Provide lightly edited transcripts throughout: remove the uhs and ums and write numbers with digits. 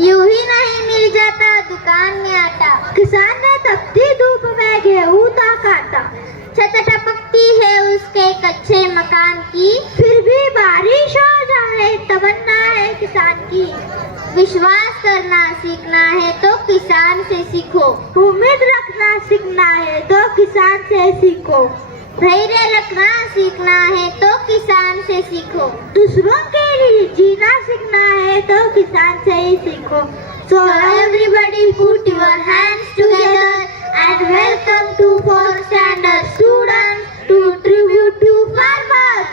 यूं ही नहीं मिल जाता दुकान में आटा। किसान ने तपती धूप में गेहूं था काटा। छत टपकती है उसके कच्चे मकान की, फिर भी बारिश हो जाए तमन्ना है किसान की। विश्वास करना सीखना है तो किसान से सीखो, उम्मीद रखना सीखना है तो किसान से सीखो। धैर्य रखना सीखना है तो किसान से सीखो। दूसरों के लिए जीना सीखना है तो किसान से ही सीखो। So everybody put your hands together and welcome to 4th standard students to tribute to farmers.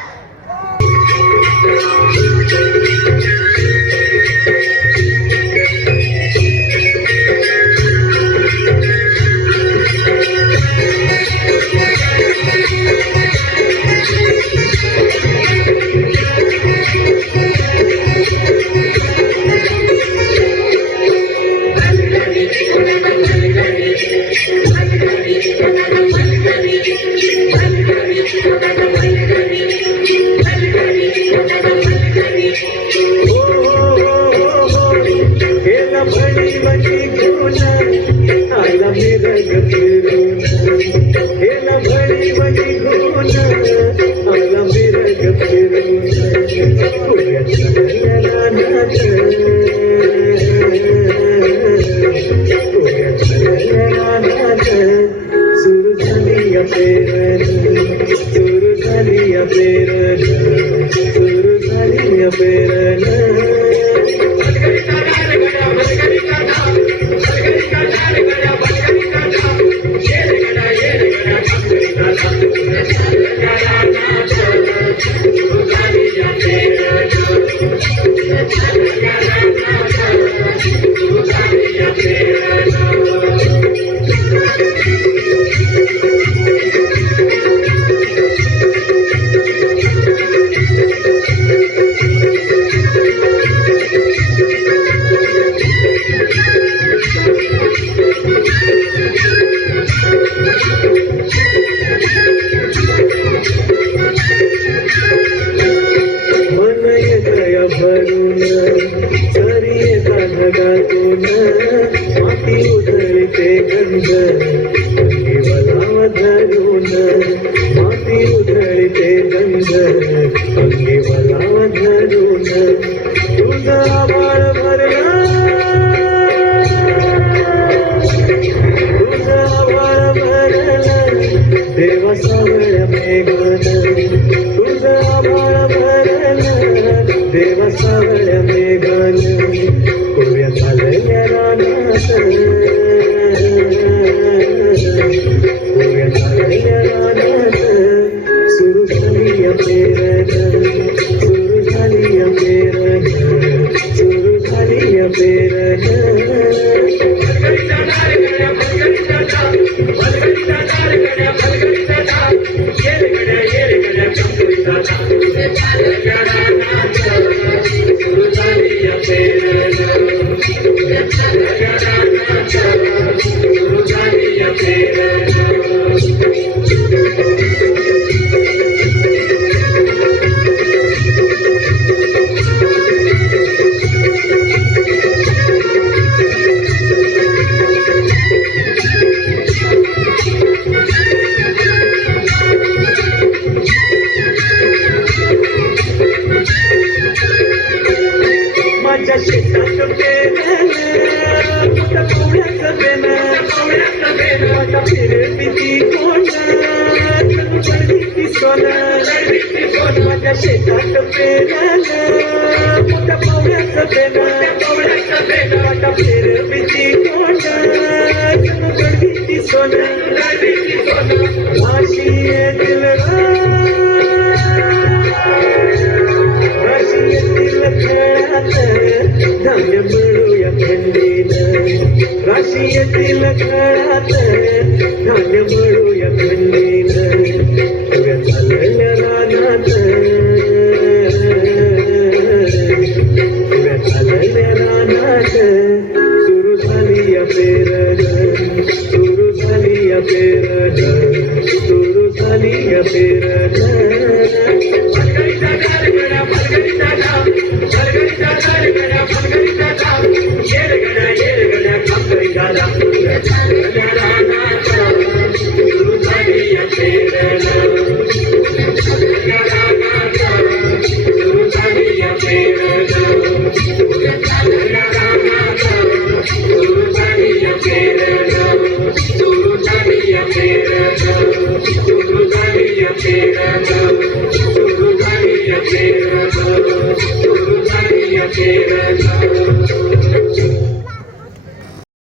Yeah. पेरलं, सुरू झाली पेरलं.